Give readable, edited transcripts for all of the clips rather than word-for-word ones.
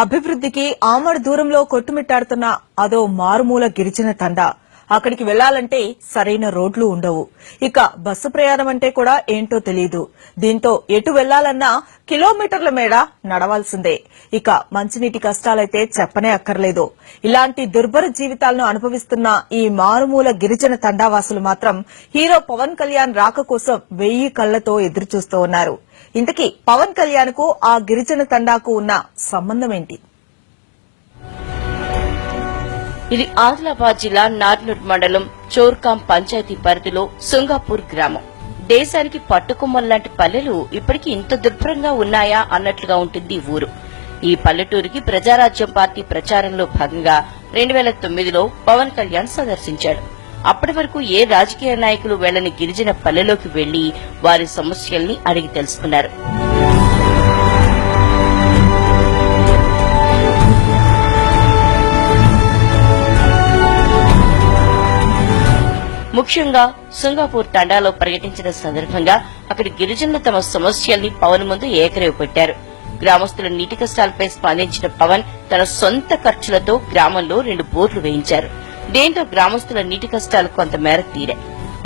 అభివృద్ధికి ఆమడ దూరంలో కొట్టుమిట్టాడుతున్న అదో మారుమూల గిరిజన తండా. అక్కడికి వెళ్లాలంటే సరైన రోడ్లు ఉండవు. ఇక బస్సు ప్రయాణం అంటే కూడా ఏంటో తెలియదు. దీంతో ఎటు వెళ్లాలన్నా కిలోమీటర్ల మేడ నడవాల్సిందే. ఇక మంచినీటి కష్టాలైతే చెప్పనే అక్కర్లేదు. ఇలాంటి దుర్భర జీవితాలను అనుభవిస్తున్న ఈ మారుమూల గిరిజన తండావాసులు మాత్రం హీరో పవన్ కళ్యాణ్ రాక కోసం 1000 కళ్లతో ఎదురుచూస్తూ ఉన్నారు. ఇంతకీ పవన్ కళ్యాణ్ కు ఆ గిరిజన తండాకు ఉన్న సంబంధం ఏంటి? ఇది ఆదిలాబాద్ జిల్లా నార్నూర్ మండలం చోర్కాం పంచాయతీ పరిధిలో సుంగాపూర్ గ్రామం. దేశానికి పట్టుకొమ్మల్లాంటి పల్లెలు ఇప్పటికీ ఇంత దుర్భరంగా ఉన్నాయా అన్నట్లుగా ఉంటుంది ఊరు. ఈ పల్లెటూరికి ప్రజారాజ్యం పార్టీ ప్రచారంలో భాగంగా 2009లో పవన్ కళ్యాణ్ సందర్శించాడు. అప్పటి వరకు ఏ రాజకీయ నాయకులు వెళ్లని గిరిజన పల్లెలోకి వెళ్లి వారి సమస్యల్ని అడిగి తెలుసుకున్నారు. ముఖ్యంగా సుంగాపూర్ తండాలో పర్యటించిన సందర్భంగా అక్కడి గిరిజనులు తమ సమస్యల్ని పవన్ ముందు ఏకరేవు పెట్టారు. గ్రామస్తుల నీటి కష్టాలపై స్పందించిన పవన్ తన సొంత ఖర్చులతో గ్రామంలో 2 బోర్లు వేయించారు. దీంతో గ్రామస్తుల నీటి కష్టాలు కొంతమేర తీరాయి.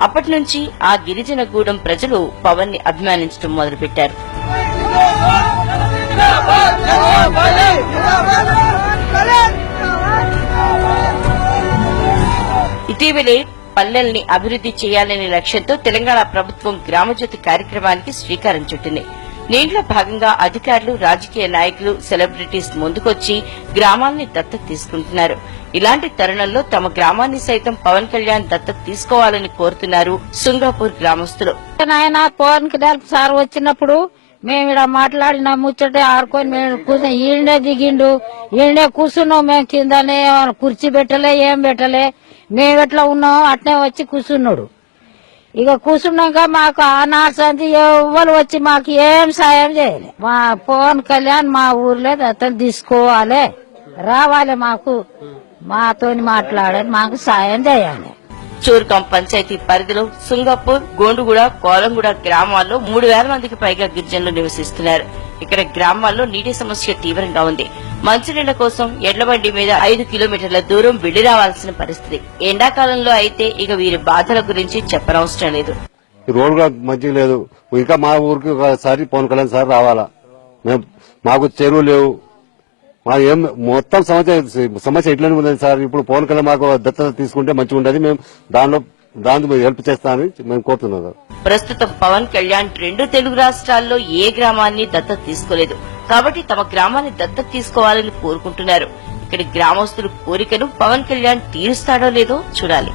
అప్పటి నుంచి ఆ గిరిజన గూడెం ప్రజలు పవన్ ని అభిమానించడం మొదలుపెట్టారు. ఇటీవలే పల్లెల్ని అభివృద్ది చేయాలనే లక్ష్యంతో తెలంగాణ ప్రభుత్వం గ్రామజ్యోతి కార్యక్రమానికి శ్రీకారం చుట్టింది. దీంట్లో భాగంగా అధికారులు, రాజకీయ నాయకులు, సెలబ్రిటీస్ ముందుకొచ్చి గ్రామాల్ని దత్తత తీసుకుంటున్నారు. ఇలాంటి తరుణంలో తమ గ్రామాన్ని సైతం పవన్ కళ్యాణ్ దత్తత తీసుకోవాలని కోరుతున్నారు సుంగాపూర్ గ్రామస్తులు. ఆయన పవన్ కళ్యాణ్ సార్ వచ్చినప్పుడు మేము ఇక్కడ మాట్లాడిన ముచ్చటే ఆడుకొని మేము కూర్చొని ఈయనే దిగిండు, ఈయనే కూర్చున్నాం. మేము కిందనే కుర్చీ పెట్టలే, ఏం పెట్టలే. మేము ఎట్లా ఉన్నాం అట్నే వచ్చి కూర్చున్నాడు. ఇక కూర్చున్నాక మాకు ఆనాడు ఎవ్వరు వచ్చి మాకు ఏం సాయం చేయలే. మా పవన్ కళ్యాణ్ మా ఊర్లో అతను తీసుకోవాలి, రావాలి, మాతోని మాట్లాడాలి, మాకు సాయం చేయాలి. చోర్కాం పంచాయతీ పరిధిలో సుంగాపూర్, గోండుగూడ, కోలంగూడ గ్రామాల్లో 3000 మందికి పైగా గిరిజనులు నివసిస్తున్నారు. ఇక్కడ గ్రామాల్లో నీటి సమస్య తీవ్రంగా ఉంది. మంచినీళ్ల కోసం ఎడ్లబండి మీద 5 కిలోమీటర్ల దూరం వెళ్లి రావాల్సిన పరిస్థితి. ఎండాకాలంలో అయితే ఇక వీరి బాధల గురించి చెప్పనవసరం లేదు. రోడ్డు కూడా మంచిగా లేదు. ఇంకా మా ఊరికి ఒకసారి పవన్ కళ్యాణ్ సార్ రావాలా. మాకు చెరువు లేవు, మా ఏం మొత్తం సమస్య ఇట్లనే ఉంది సార్. ఇప్పుడు పవన్ కళ్యాణ్ మాకు దత్తత తీసుకుంటే మంచిగా ఉండదు. మేము దాంట్లో హెల్ప్ చేస్తామని మేము కోరుతున్నాం. ప్రస్తుతం పవన్ కళ్యాణ్ 2 తెలుగు రాష్ట్రాల్లో ఏ గ్రామాన్ని దత్తత తీసుకోలేదు. కాబట్టి తమ గ్రామాన్ని దత్తత తీసుకోవాలని కోరుకుంటున్నారు. ఇక్కడి గ్రామస్తుల కోరికను పవన్ కళ్యాణ్ తీరుస్తాడో లేదో చూడాలి.